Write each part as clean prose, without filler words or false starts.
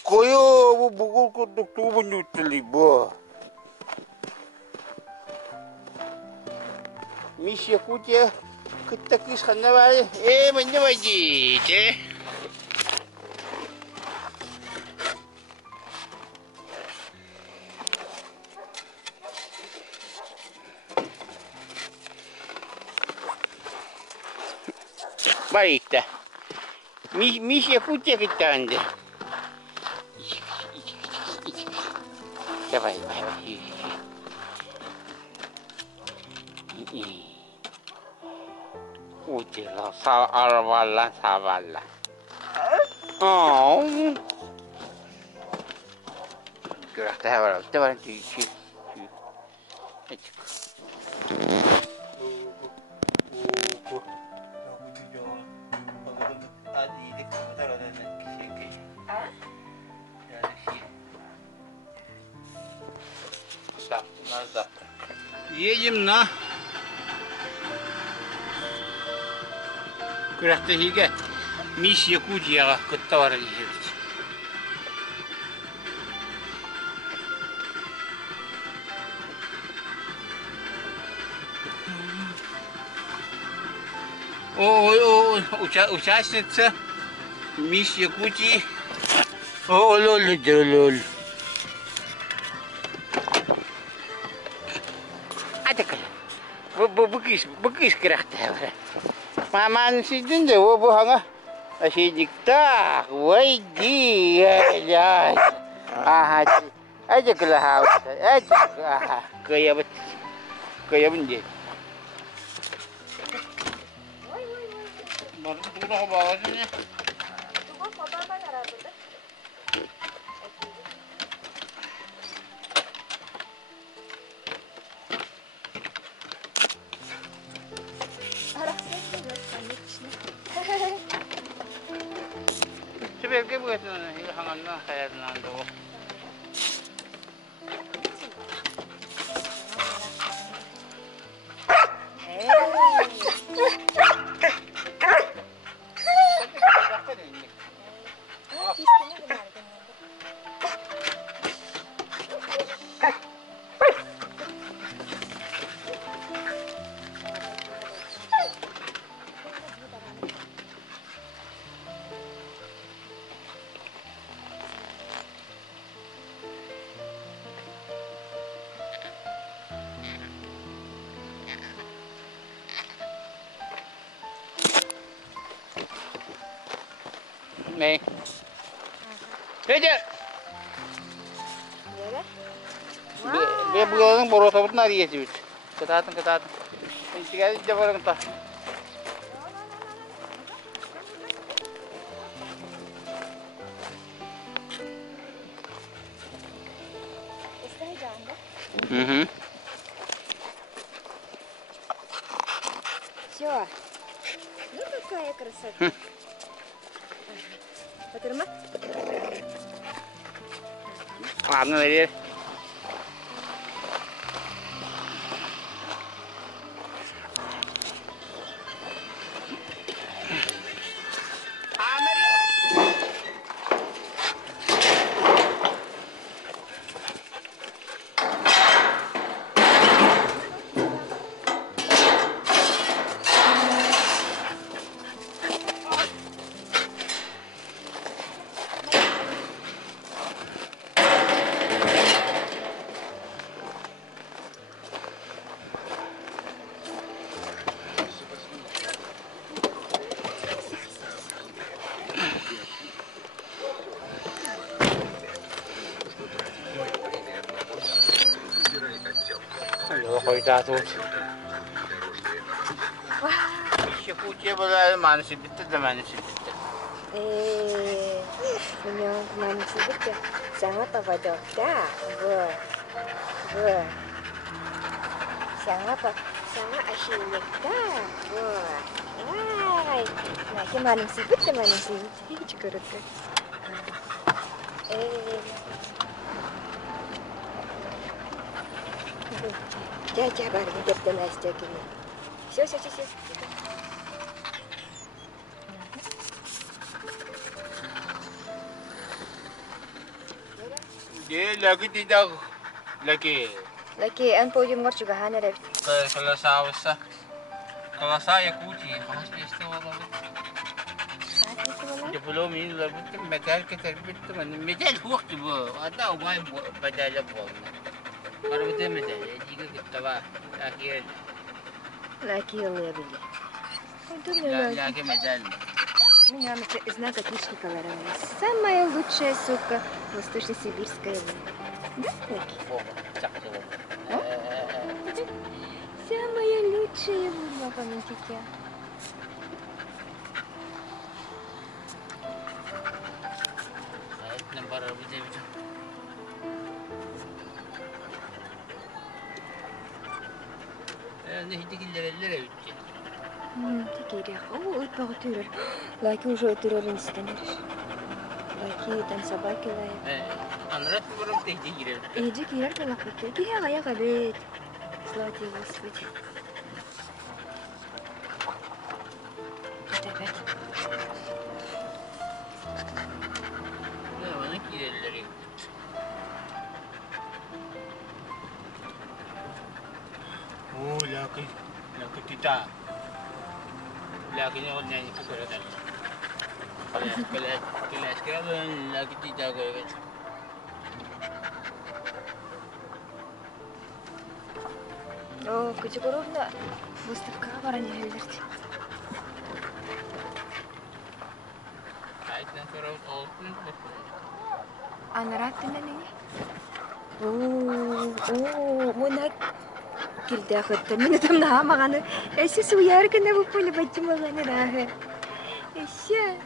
Koyo bu bugul kuduk tu bunyutli bo. Misya kutia kita kisah nawa menyewaji je. Baik dah. Misya kutia kita anda. Baik. Ujilah sawalah. Oh. Gerak dah cuci. Едем на Кырахтахиге мисс Якутияга кытта бара дешебиз. Участница мисс Якутии. Лол. Bukis kerahta. Maman si dinde wo hanga. Asidik ta. Wai di ya. Aja kelah. Aja kaya bunde. Baru bawa sini. Belki bu kadar hangardan hayatlandı o. Nih. Aja. Dia bukan boros apa nari ya sih. Ketatan. Ini sekali jawab entah. Все. Ну какая красота. Потерма? Ладно, наверное. Hoida тут. Еще куча была, манси битта. У него манси битта. Сама поводок, да? Вот. Сама ошейник, да? Вот. Ай, наки манси битта. Видите, коротко. Дядя бар, где-то Настя кино. Все. lagi tidak lagi. Lagi an podium ngor juga hana rep. Kalau sawah kalau saya kunci harus istimewa. Belum ini lebih metal kita betul mana metal waktu bu ada orang buat badal buat. Kalau betul metal jika kita bah akhir. Lagi yang ya beli. Lagi metal. Меня знак отличный колоран. Самая лучшая сука восточно-сибирская. Да, Лаки? Самая лучшая вульва по ментике. Nampak betul-betul. Ini hidup Теперь о, тырыр. Лаки уже тырырын istенер. Лаки там собаки лает. Анрат бурам тейди гирер. Иди кирер калак лаки. Киря гая габет. Слава тебе, Господи. Это опять. Mana kirelleri. Oh, laki kita. Laki ni orang nyanyi pukul kan. Kelas sekarang laki kita kan. О, категория выставка барани елдерди. Айтан коров олтун. Анараттын не? О, монак килде ахыттыр. Мен там намаганы. Эссе суяр гына бу поле бачмаганы рахы. Эссе.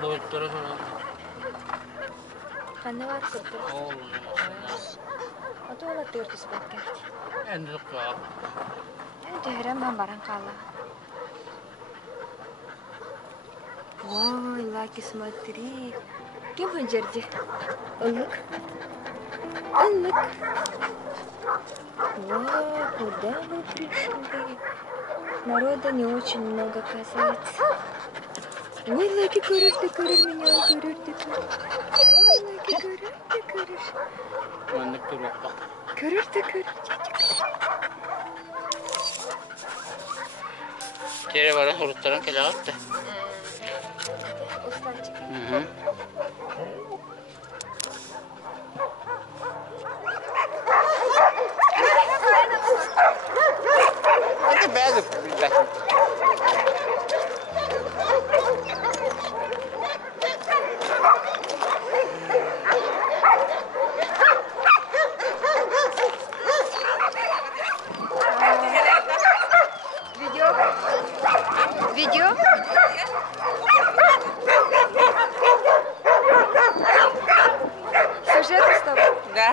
Вот туру. Хана бар кыттыр. Ол. Отола төртүс бакка. Энди кап. Дөрөм мен баран кала. Ой, Лаки, смотри. Кем он жерде? Улык. Улык. Вау, куда вы пришли? Народа не очень много, оказывается. Ой, Лаки, куришь, ты куришь меня, куришь, ты куришь. Ой, Лаки, куришь, ты куришь. Mana turun. Куришь, ты куришь. Cere bara hurutların kelağı da. Устанчик. Hadi beğendim. Видео? Видео? Сюжет с тобой? Да.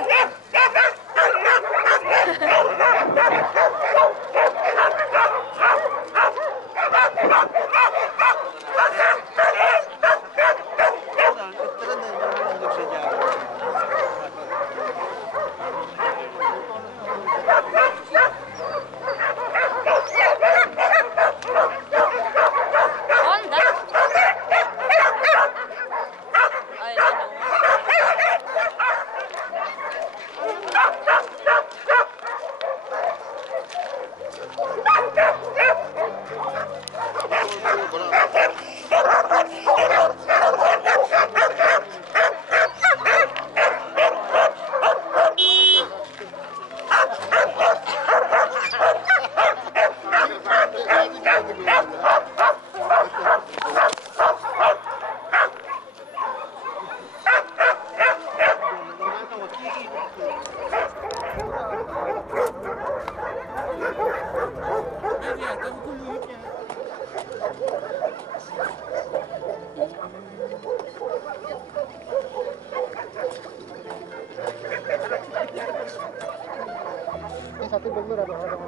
Satu bener ada orang.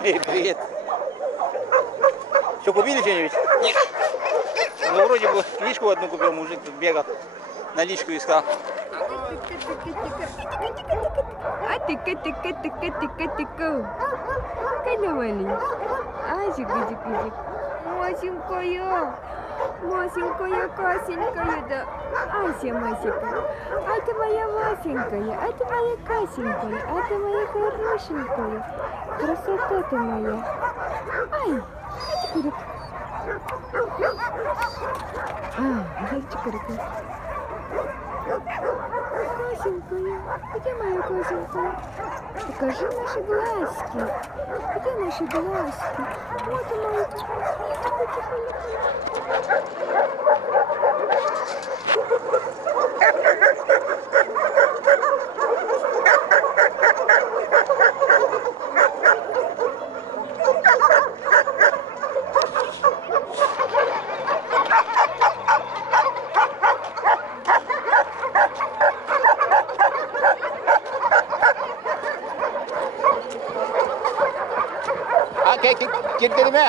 Эй, привет. Что, купили что-нибудь? Нет. Ну, вроде бы книжку одну купил, мужик тут бегал, наличку искал. А тыка-тыка-тыка-тыка-тыка. Когда малыш? Азик-азик-азик. Масенькая. Масенькая, Касенькая, да. Ася, Масенька. А это моя Масенькая, а это моя Касенькая, а это моя хорошенькая. Красота ты моя. Ай, чикарик. Чикарик. Касенькая, где моя Касенькая? Покажи наши глазки. Где наши глазки? Вот и мои. Киркелеме.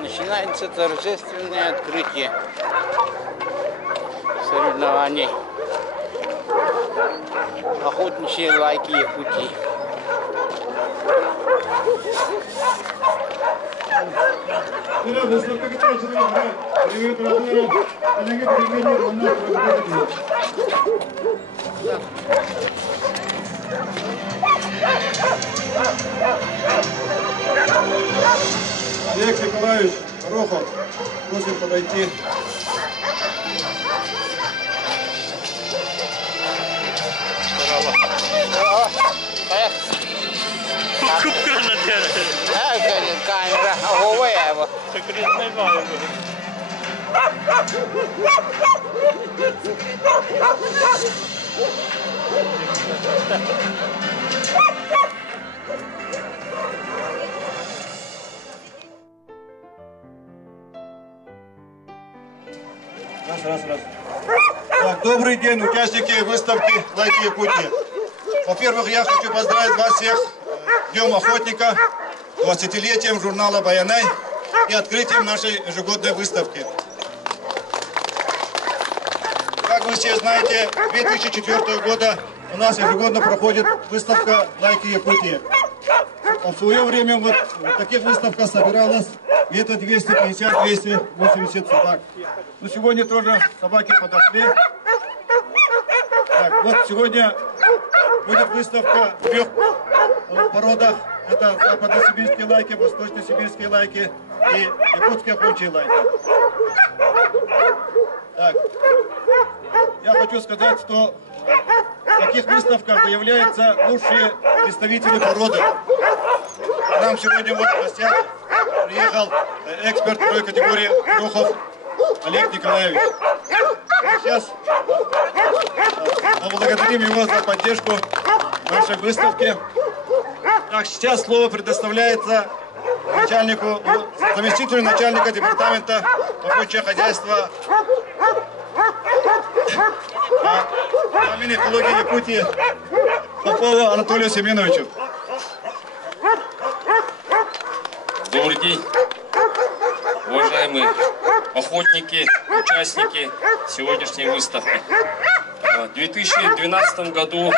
Начинается торжественное открытие соревнований. Охотничьи лайки Якутии. Олег Николаевич Горохов просит подойти. Камера, оговая его. Секретний вайб. Раз. Так, добрый день, участники выставки «Лайки Якутии». Во-первых, я хочу поздравить вас всех с Днем охотника, 20-летием журнала «Баянай» и открытием нашей ежегодной выставки. Как вы все знаете, 2004 года у нас ежегодно проходит выставка «Лайки Якутии». В свое время вот в таких выставках собиралось где-то 250-280 собак. Но сегодня тоже собаки подошли. Так, вот сегодня будет выставка в 3 породах. Это западно-сибирские лайки, восточно-сибирские лайки и якутские охотничьи лайки. Так, я хочу сказать, что в таких выставках появляются лучшие представители породы. К нам сегодня вот в гостях приехал эксперт второй категории Горохов Олег Николаевич. Сейчас поблагодарим его за поддержку нашей выставки. Так, сейчас слово предоставляется заместителю начальника департамента охотничьего хозяйства по Минэкологии Якутии Попову Анатолию Семеновичу. Добрый день, уважаемые охотники, участники сегодняшней выставки. В 2012 году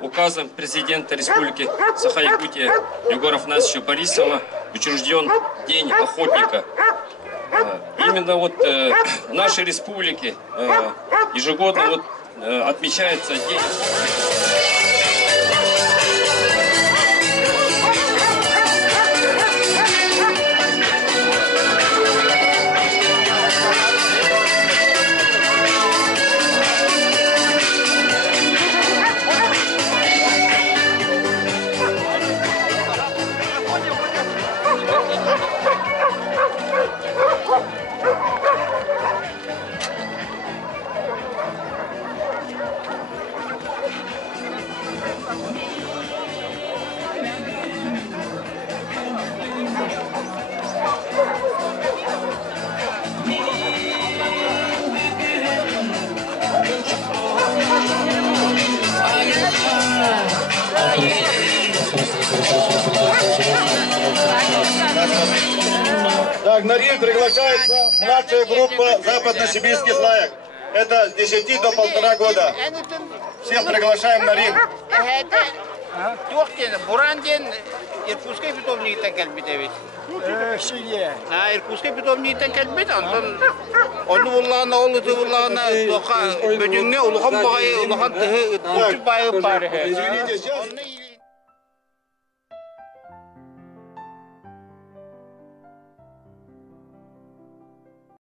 указом президента Республики Саха-Якутия Егора Афанасьевича Борисова учрежден День охотника. Именно вот в нашей республике ежегодно вот отмечается день. Так, на ринг приглашается младшая группа западносибирских лаек. Это с 10 до 1,5 года. Всех приглашаем на ринг. Буранден Иркутской питомниктен келбит. Иркутской питомниктен келбит. Onu bullağına, olutu bullağına, böcüğüne uluğun bağı, uluğun tıhı, tıhı bağı bari.